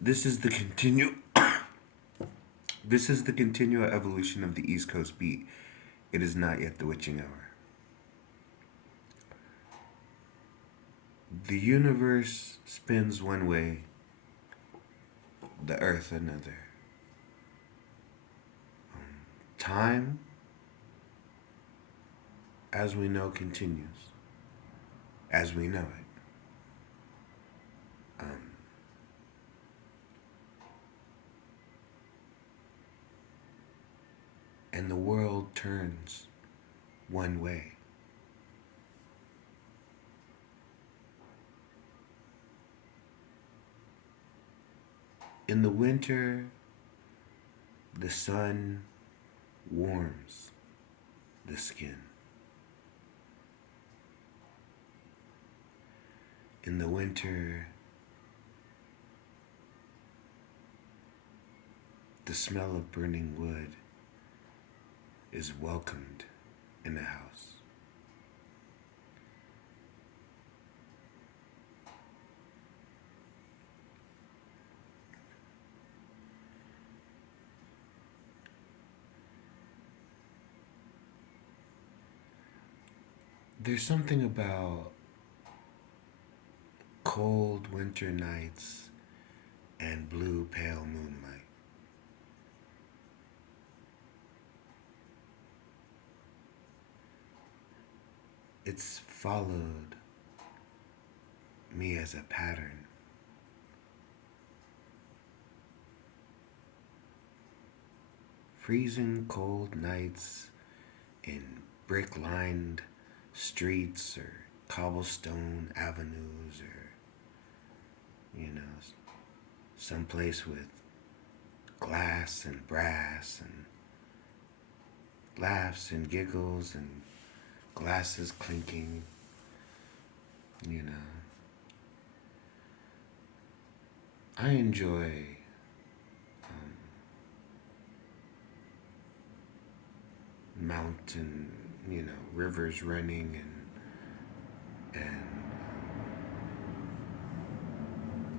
This is the continue. This is the continual evolution of the East Coast beat. It is not yet the witching hour. The universe spins one way, the earth another. Time, as we know, continues, as we know it. And the world turns one way. In the winter, the sun warms the skin. In the winter, the smell of burning wood is welcomed in the house. There's something about cold winter nights and blue pale moonlight. It's followed me as a pattern. Freezing cold nights in brick lined streets or cobblestone avenues or, someplace with glass and brass and laughs and giggles and glasses clinking, you know. I enjoy mountain, rivers running and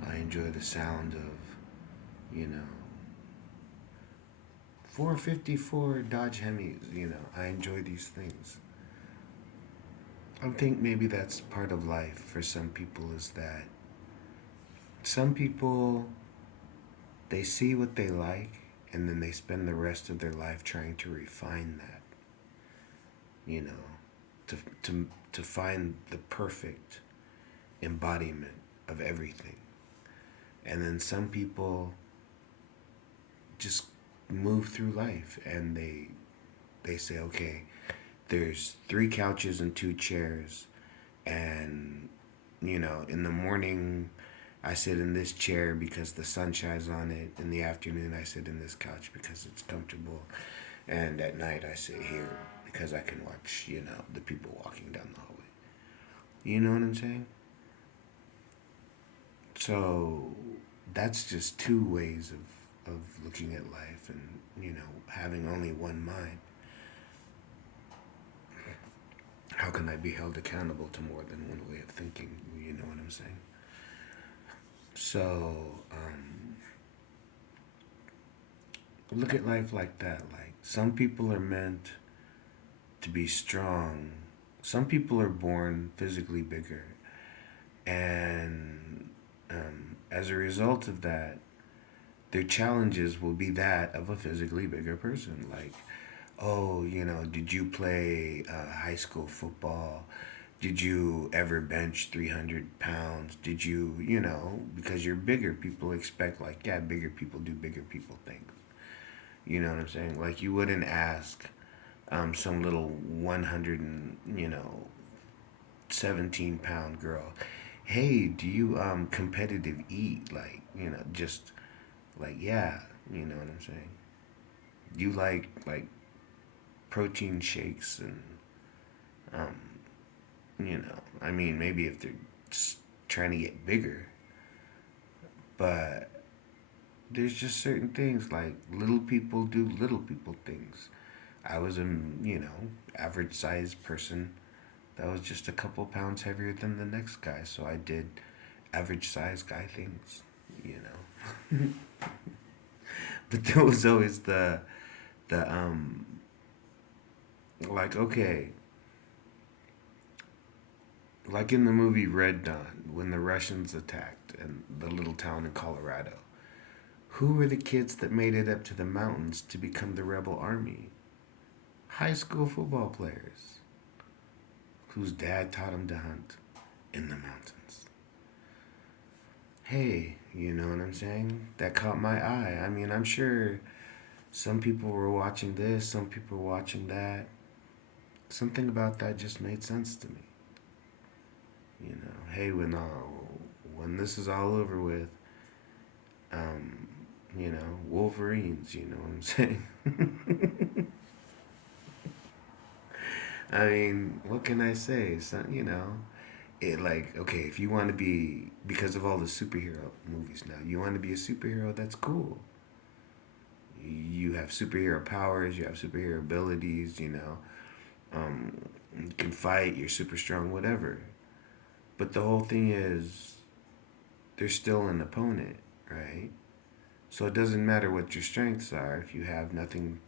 I enjoy the sound of, 454 Dodge Hemis, I enjoy these things. I think maybe that's part of life for some people is that some people they see what they like and then they spend the rest of their life trying to refine that, you know, to find the perfect embodiment of everything. And then some people just move through life and they say, okay, there's 3 couches and 2 chairs, and in the morning I sit in this chair because the sun shines on it. In the afternoon I sit in this couch because it's comfortable, and at night I sit here because I can watch the people walking down the hallway. You know what I'm saying? So that's just 2 ways of looking at life and having only one mind. How can I be held accountable to more than one way of thinking? You know what I'm saying? So, look at life like that. Like, some people are meant to be strong, some people are born physically bigger. And as a result of that, their challenges will be that of a physically bigger person. Like, oh, did you play high school football? Did you ever bench 300 pounds? Did you, because you're bigger, people expect, like, yeah, bigger people do bigger people things. You know what I'm saying? Like, you wouldn't ask some little 100 and, 17-pound girl, hey, do you competitive eat? Like, just like, yeah, you know what I'm saying? You like protein shakes and um, I mean, maybe if they're just trying to get bigger, but there's just certain things like little people do little people things. I was a average sized person that was just a couple pounds heavier than the next guy, so I did average sized guy things. you know. But there was always the like, okay, like in the movie Red Dawn, when the Russians attacked and the little town in Colorado, who were the kids that made it up to the mountains to become the rebel army? High school football players whose dad taught them to hunt in the mountains. Hey, you know what I'm saying? That caught my eye. I mean, I'm sure some people were watching this, some people were watching that. Something about that just made sense to me. You know, hey, when this is all over with, um, Wolverines. You know what I'm saying? I mean, what can I say? So, it like okay, if you want to be because of all the superhero movies now, you want to be a superhero. That's cool. You have superhero powers. You have superhero abilities. Um, you can fight. You're super strong. Whatever. But the whole thing is, there's still an opponent, right? So it doesn't matter what your strengths are if you have nothing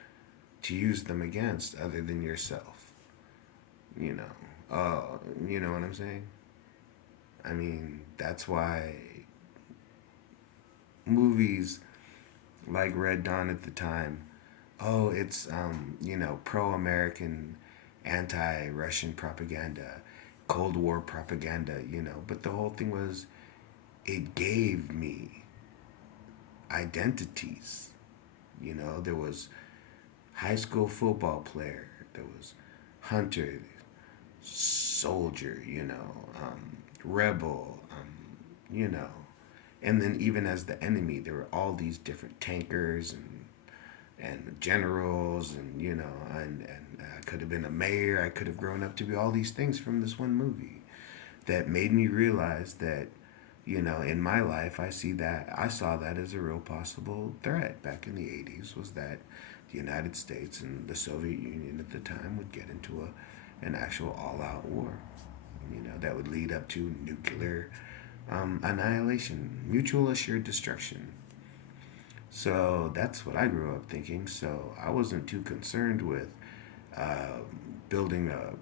to use them against other than yourself. You know, you know what I'm saying? I mean, that's why movies like Red Dawn at the time, oh, it's pro-American, anti-Russian propaganda, Cold War propaganda, But the whole thing was it gave me identities. There was high school football player, there was hunter, soldier, rebel, you know. And then even as the enemy, there were all these different tankers and generals and I could have been a mayor. I could have grown up to be all these things from this one movie that made me realize that in my life I saw that as a real possible threat back in the 80s was that the United States and the Soviet Union at the time would get into an actual all-out war, that would lead up to nuclear annihilation, mutual assured destruction. So that's what I grew up thinking. So I wasn't too concerned with uh, building a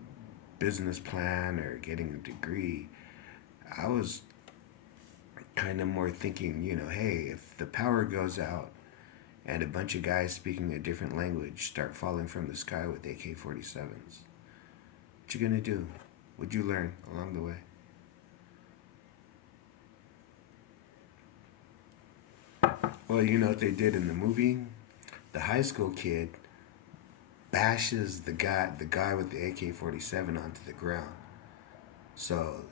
business plan or getting a degree. I was kind of more thinking, hey, if the power goes out and a bunch of guys speaking a different language start falling from the sky with AK-47s, what you gonna do? What'd you learn along the way? Well, you know what they did in the movie? The high school kid bashes the guy with the AK-47 onto the ground. So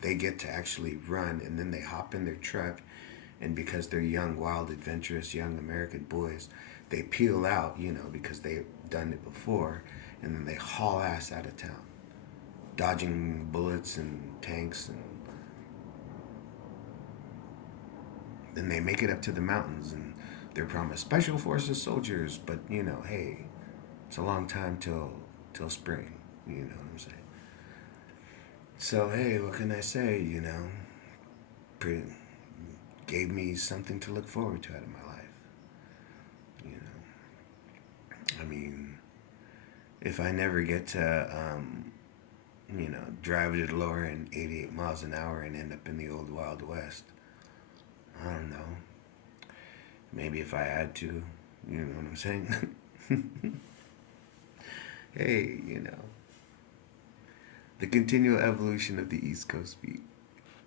they get to actually run, and then they hop in their truck, and because they're young, wild, adventurous young American boys, they peel out, because they've done it before, and then they haul ass out of town, dodging bullets and tanks, and then they make it up to the mountains, and they're promised special forces soldiers, but hey, it's a long time till spring. You know what I'm saying? So hey, what can I say? Pretty, gave me something to look forward to out of my life. You know, I mean, if I never get to, drive a DeLorean 88 miles an hour and end up in the old Wild West, I don't know. Maybe if I had to, you know what I'm saying? Hey, the continual evolution of the East Coast beat.